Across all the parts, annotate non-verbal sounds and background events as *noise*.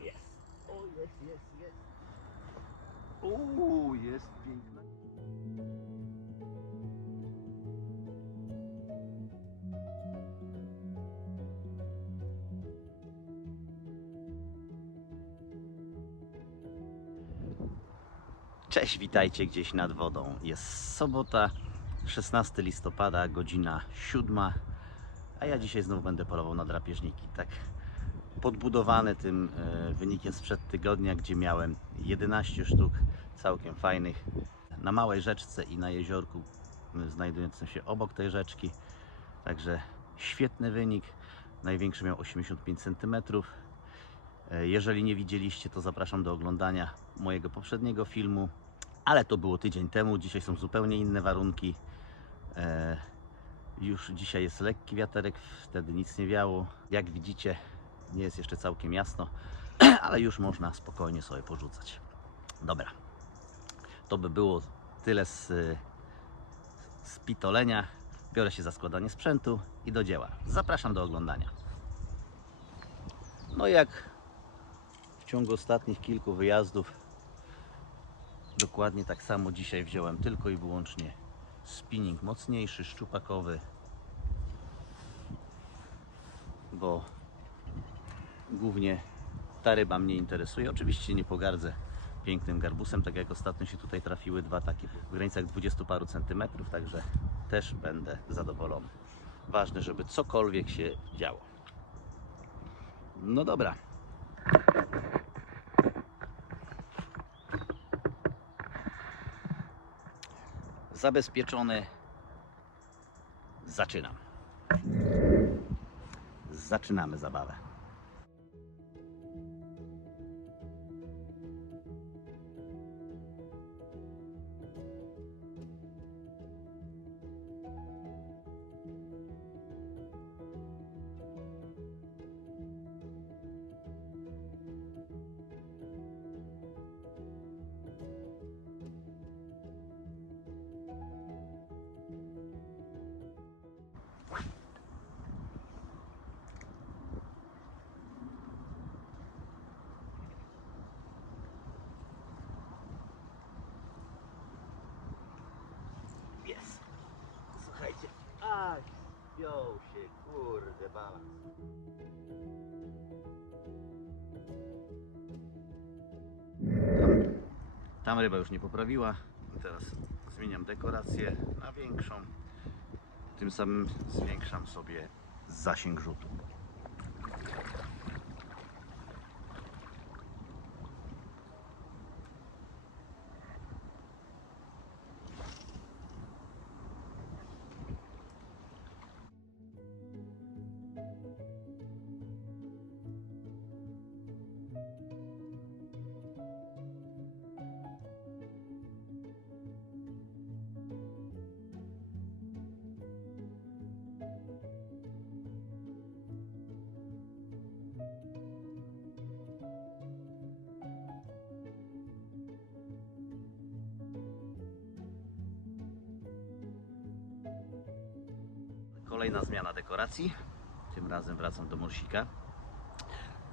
Jest. O, jest, jest, jest. Piękna. Cześć, witajcie gdzieś nad wodą. Jest sobota, 16 listopada, godzina 7. A ja dzisiaj znowu będę polował na drapieżniki. Tak podbudowany tym e, wynikiem sprzed tygodnia, gdzie miałem 11 sztuk całkiem fajnych na małej rzeczce i na jeziorku znajdującym się obok tej rzeczki. Także świetny wynik. Największy miał 85 cm. E, Jeżeli nie widzieliście, to zapraszam do oglądania mojego poprzedniego filmu, ale to było tydzień temu. Dzisiaj są zupełnie inne warunki. E, już dzisiaj jest lekki wiaterek, wtedy nic nie wiało. Jak widzicie, nie jest jeszcze całkiem jasno, *clears throat* ale już można spokojnie sobie porzucać. Dobra, to by było tyle z, z pitolenia. Biorę się za składanie sprzętu i do dzieła. Zapraszam do oglądania. No jak w ciągu ostatnich kilku wyjazdów, dokładnie tak samo dzisiaj wziąłem tylko i wyłącznie spinning mocniejszy, szczupakowy, bo głównie ta ryba mnie interesuje. Oczywiście nie pogardzę pięknym garbusem, tak jak ostatnio się tutaj trafiły dwa takie w granicach 20 paru centymetrów, także też będę zadowolony. Ważne, żeby cokolwiek się działo. No dobra. Zabezpieczony. Zaczynam. Zaczynamy zabawę. Ach, spiął się, kurde, balans. Tam ryba już nie poprawiła. Teraz zmieniam dekorację na większą. Tym samym zwiększam sobie zasięg rzutu. Kolejna zmiana dekoracji. Tym razem wracam do morsika.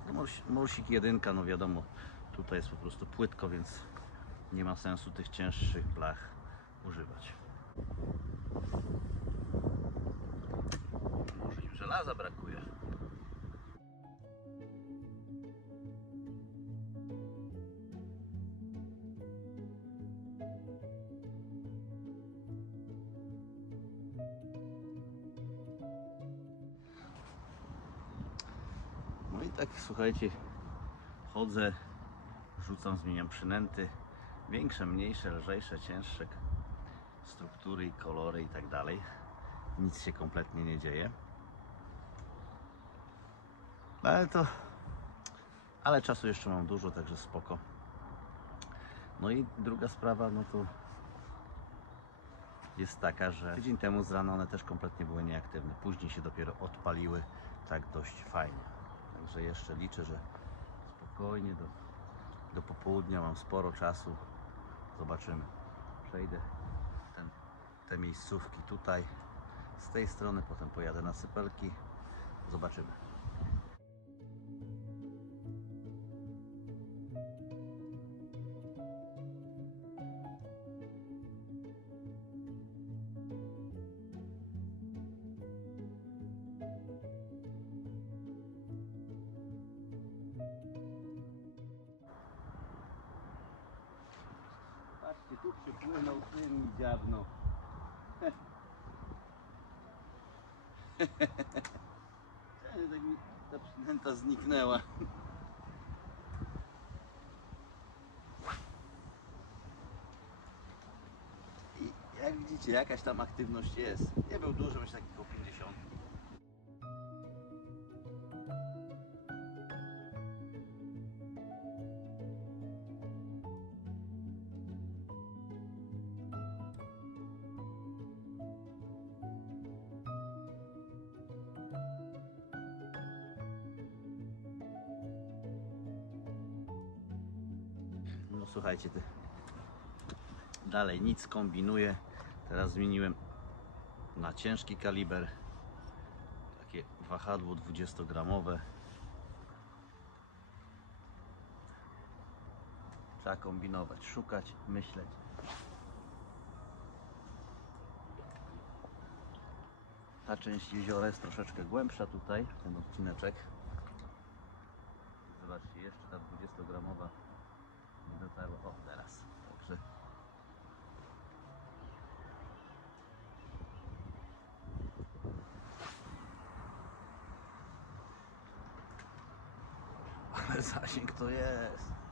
No, mors- morsik jedynka, no wiadomo, tutaj jest po prostu płytko, więc nie ma sensu tych cięższych blach używać. Może im żelaza brakuje. Słuchajcie, chodzę, rzucam, zmieniam przynęty. Większe, mniejsze, lżejsze, cięższe struktury i kolory i tak dalej. Nic się kompletnie nie dzieje. Ale to. Ale czasu jeszcze mam dużo, także spoko. No i druga sprawa, no to jest taka, że tydzień temu z rana one też kompletnie były nieaktywne. Później się dopiero odpaliły tak dość fajnie. Także jeszcze liczę, że spokojnie do, do popołudnia mam sporo czasu. Zobaczymy. Przejdę ten, te miejscówki tutaj z tej strony, potem pojadę na sypelki. Zobaczymy. Przypłynął syn i. Czemu tak mi ta przynęta zniknęła? I jak widzicie, jakaś tam aktywność jest. Nie był duży, myślę takich około 50. słuchajcie, ty. dalej nic kombinuję. Teraz zmieniłem na ciężki kaliber. Takie wahadło 20-gramowe. Trzeba kombinować, szukać, myśleć. Ta część jeziora jest troszeczkę głębsza tutaj, ten odcineczek. Zobaczcie, jeszcze ta 20-gramowa nie dotarła. O, teraz. Dobrze. Ale zasięg to jest.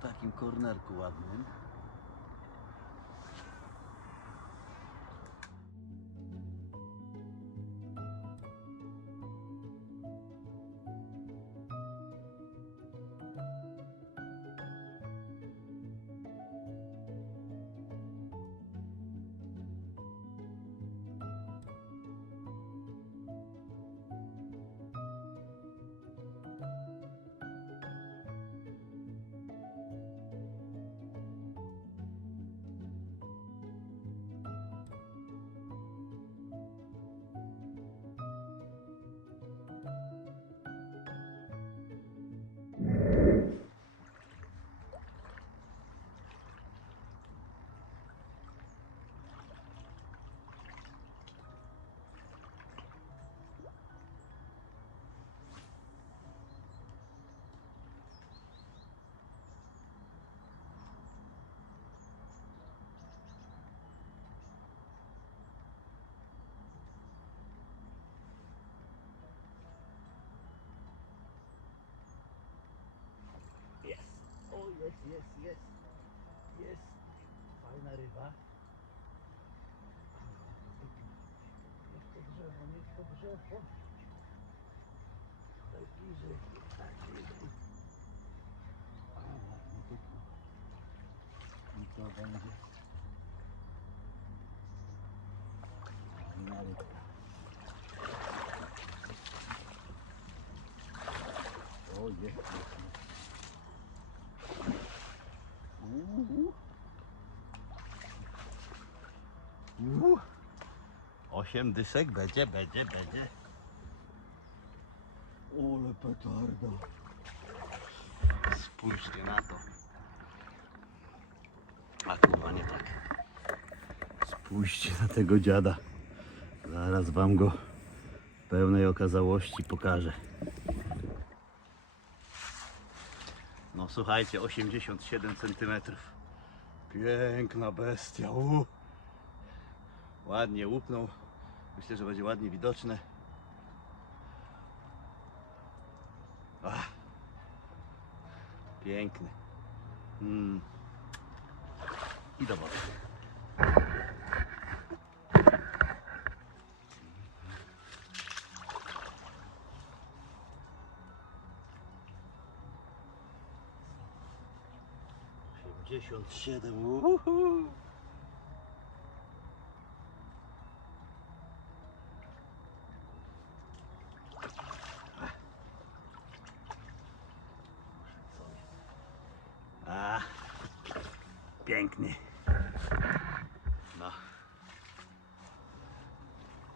Takim kornerku ładnym. Jest, jest, jest. Jest. Fajna ryba. To drzewo, to drzewo. Tak bliżej, tak bliżej. A, ładnie pyknął. I to będzie. Fajna rybka. O, jest, jest, 8 dysek będzie, będzie, będzie. Ole petarda. Spójrzcie na to. A kurwa nie tak. Spójrzcie na tego dziada. Zaraz wam go pełnej okazałości pokażę. No słuchajcie, 87 cm. Piękna bestia. U. Ładnie łupnął. Myślę, że będzie ładnie widoczne. Ach. Piękny. Mm. I do wody. Siedemdziesiąt siedem. Uhu. piękny. No.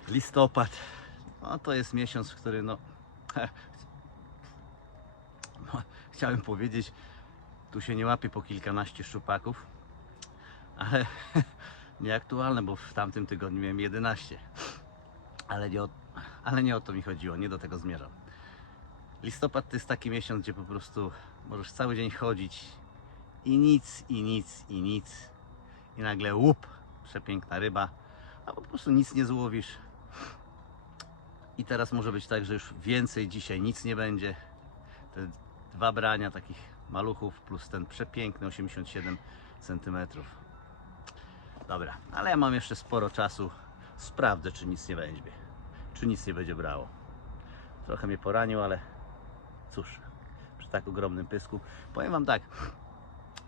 Listopad. No to jest miesiąc, w który no. *laughs* no, Chciałem powiedzieć, tu się nie łapie po kilkanaście szczupaków, ale *laughs* nieaktualne, bo w tamtym tygodniu miałem 11. Ale nie, o, ale nie o to mi chodziło, nie do tego zmierzam. Listopad to jest taki miesiąc, gdzie po prostu możesz cały dzień chodzić i nic, i nic, i nic. I nagle łup, przepiękna ryba, a po prostu nic nie złowisz. I teraz może być tak, że już więcej dzisiaj nic nie będzie. Te dwa brania takich maluchów plus ten przepiękny 87 cm. Dobra, ale ja mam jeszcze sporo czasu. Sprawdzę, czy nic nie będzie. Czy nic nie będzie brało. Trochę mnie poranił, ale cóż, przy tak ogromnym pysku. Powiem Wam tak,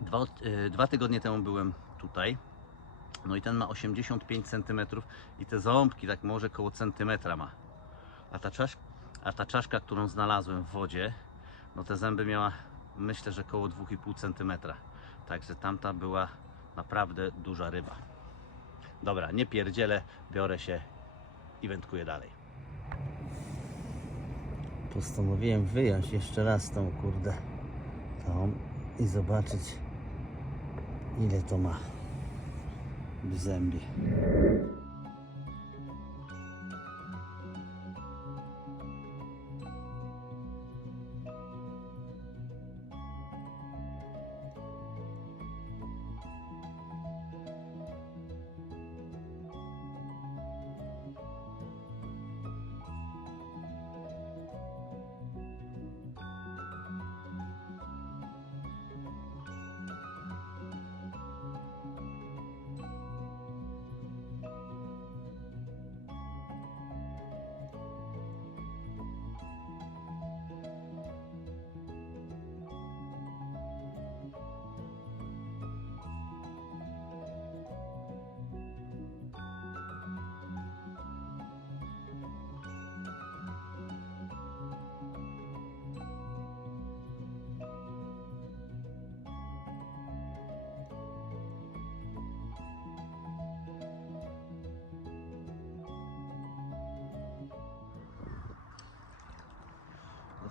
dwa, e, dwa tygodnie temu byłem tutaj. No i ten ma 85 cm i te ząbki tak może koło centymetra ma. A ta, czasz, a ta czaszka, którą znalazłem w wodzie, no te zęby miała myślę, że koło 2,5 cm. Także tamta była naprawdę duża ryba. Dobra, nie pierdzielę, biorę się i wędkuję dalej. Postanowiłem wyjąć jeszcze raz tą kurde tą i zobaczyć ile to ma w zębie.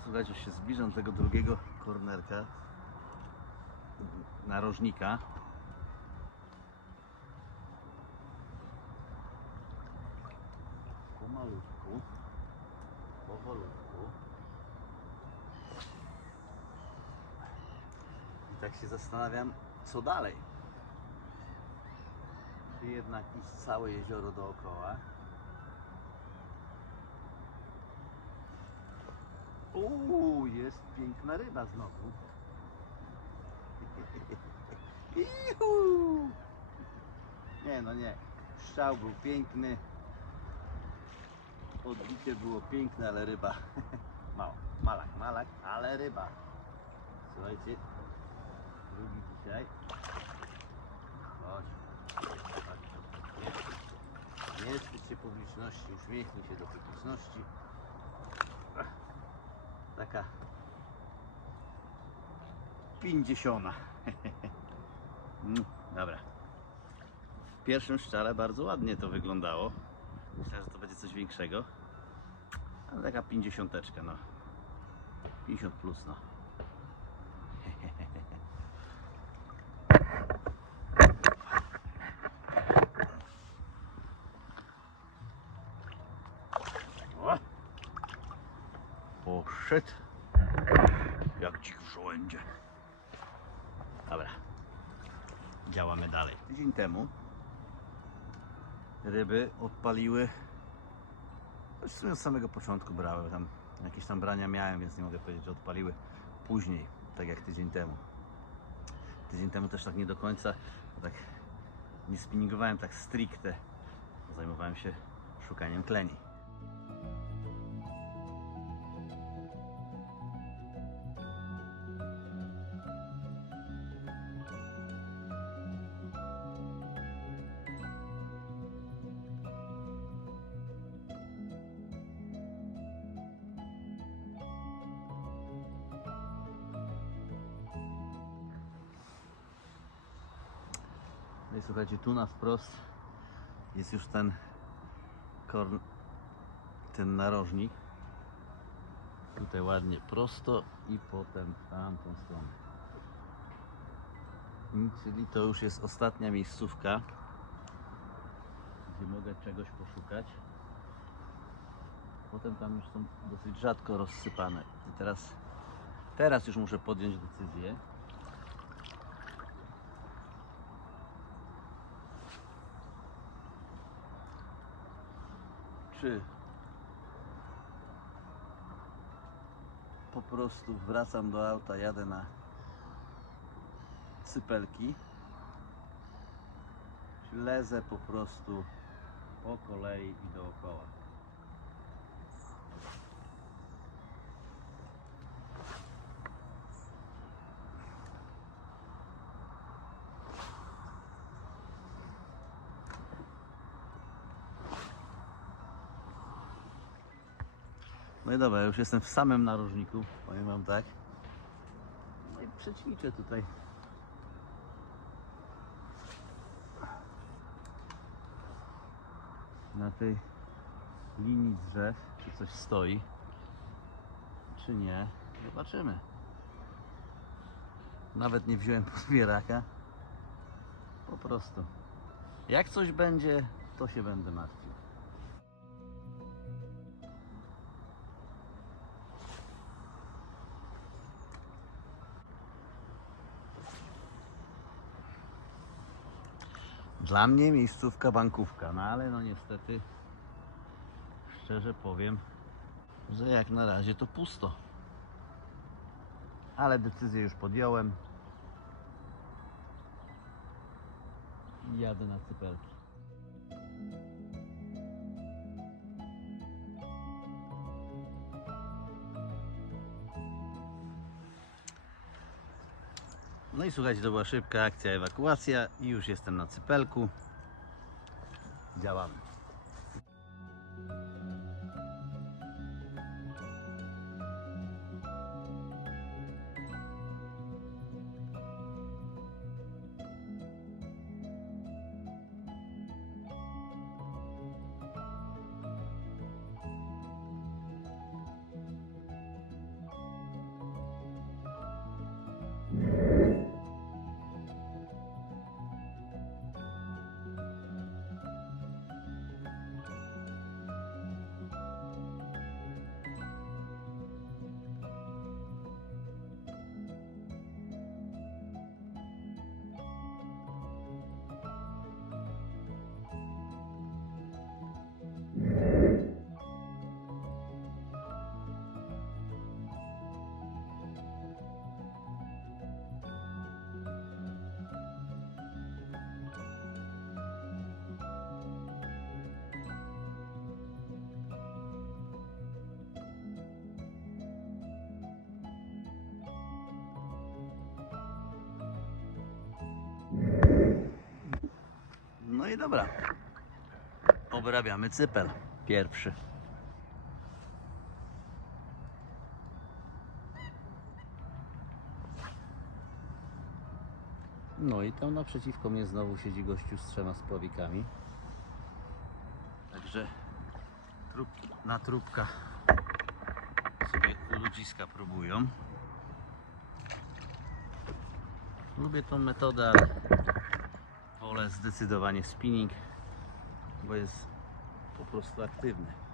Słuchajcie, się zbliżam tego drugiego kornerka narożnika. Pomalutku, powolutku. I tak się zastanawiam, co dalej. Czy jednak iść całe jezioro dookoła, Uuu, jest piękna ryba znowu. Ihu! Nie no nie, strzał był piękny. Odbicie było piękne, ale ryba mało. Malak, malak, ale ryba. Słuchajcie, drugi dzisiaj. Chodź. Nie, wstydź publiczności, uśmiechnij się do publiczności taka pięćdziesiąta. *laughs* Mm, Dobra. W pierwszym szczale bardzo ładnie to wyglądało. Myślę, że to będzie coś większego. Ale taka pięćdziesiąteczka, no. 50 plus, no. O! Poszedł. Jak dzik w żołędzie. Dobra. Działamy dalej. Tydzień temu ryby odpaliły. W sumie od samego początku brały. Tam jakieś tam brania miałem, więc nie mogę powiedzieć, że odpaliły później, tak jak tydzień temu. Tydzień temu też tak nie do końca, tak nie spinningowałem tak stricte. Zajmowałem się szukaniem tleni. No i słuchajcie, tu na wprost jest już ten korn, ten narożnik. Tutaj ładnie prosto i potem w tamtą stronę. I Czyli to już jest ostatnia miejscówka, gdzie mogę czegoś poszukać. Potem tam już są dosyć rzadko rozsypane. I teraz, teraz już muszę podjąć decyzję. Po prostu wracam do auta, jadę na cypelki, lezę po prostu po kolei i dookoła. I dobra, już jestem w samym narożniku, powiem wam tak. No i przećwiczę tutaj. Na tej linii drzew, czy coś stoi, czy nie. Zobaczymy. Nawet nie wziąłem pozbieraka. Po prostu. Jak coś będzie, to się będę martwił. Dla mnie miejscówka bankówka, no ale no niestety szczerze powiem, że jak na razie to pusto. Ale decyzję już podjąłem. Jadę na cypelki. No i słuchajcie, to była szybka akcja, ewakuacja i już jestem na cypelku. Działamy. No i dobra. Obrabiamy cypel. Pierwszy. No i tam naprzeciwko mnie znowu siedzi gościu z trzema spławikami. Także trup, na trupkach sobie ludziska próbują. Lubię tą metodę, ale wolę zdecydowanie spinning, bo jest po prostu aktywny.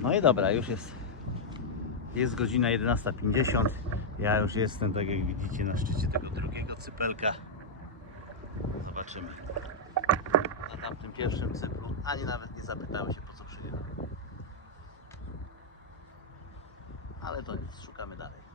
No i dobra, już jest jest godzina 11.50. Ja już jestem, tak jak widzicie, na szczycie tego drugiego cypelka. Zobaczymy. Na tamtym pierwszym cyplu ani nawet nie zapytały się po co przyjechał. Ale to nic, szukamy dalej.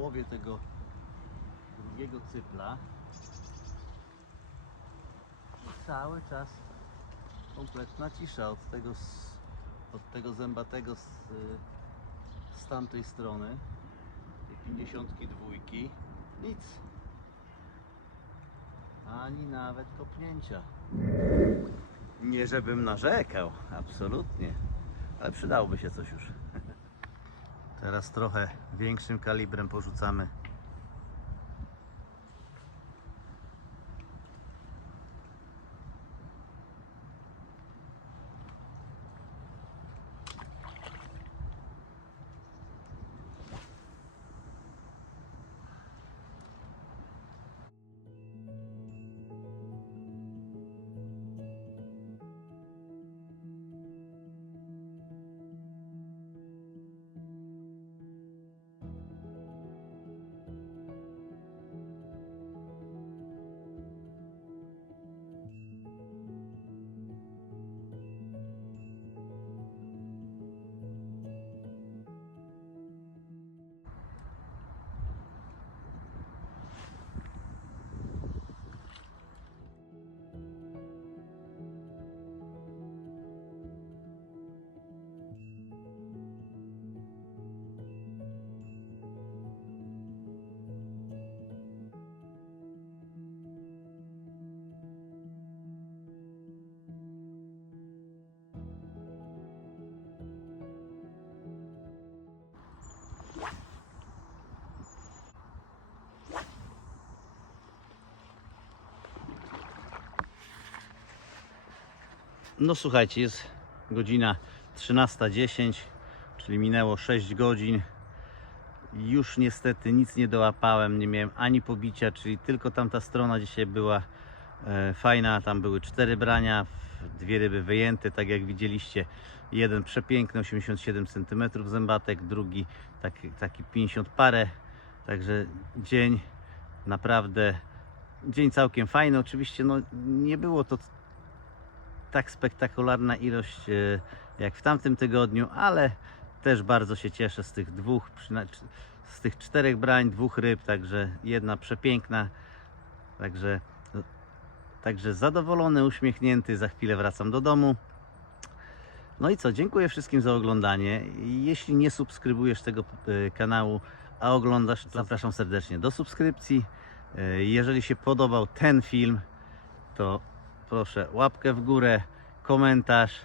Połowie tego drugiego cypla. I cały czas kompletna cisza od tego, od tego zębatego z, y, z tamtej strony. Tej 52. Nic. Ani nawet kopnięcia. Nie żebym narzekał, absolutnie. Ale przydałoby się coś już. Teraz trochę większym kalibrem porzucamy. No słuchajcie, jest godzina 13.10, czyli minęło 6 godzin. Już niestety nic nie dołapałem, nie miałem ani pobicia, czyli tylko tamta strona dzisiaj była e, fajna. Tam były cztery brania, dwie ryby wyjęte, tak jak widzieliście. Jeden przepiękny, 87 cm zębatek, drugi taki, taki 50 parę. Także dzień naprawdę, dzień całkiem fajny. Oczywiście no, nie było to tak spektakularna ilość e, jak w tamtym tygodniu, ale też bardzo się cieszę z tych dwóch, z tych czterech brań, dwóch ryb, także jedna przepiękna, także, także zadowolony, uśmiechnięty, za chwilę wracam do domu. No i co, dziękuję wszystkim za oglądanie. Jeśli nie subskrybujesz tego e, kanału, a oglądasz, zapraszam serdecznie do subskrypcji. E, Jeżeli się podobał ten film, to proszę łapkę w górę, komentarz.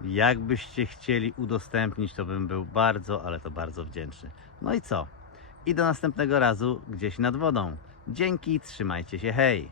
Jakbyście chcieli udostępnić, to bym był bardzo, ale to bardzo wdzięczny. No i co? I do następnego razu gdzieś nad wodą. Dzięki, trzymajcie się, hej!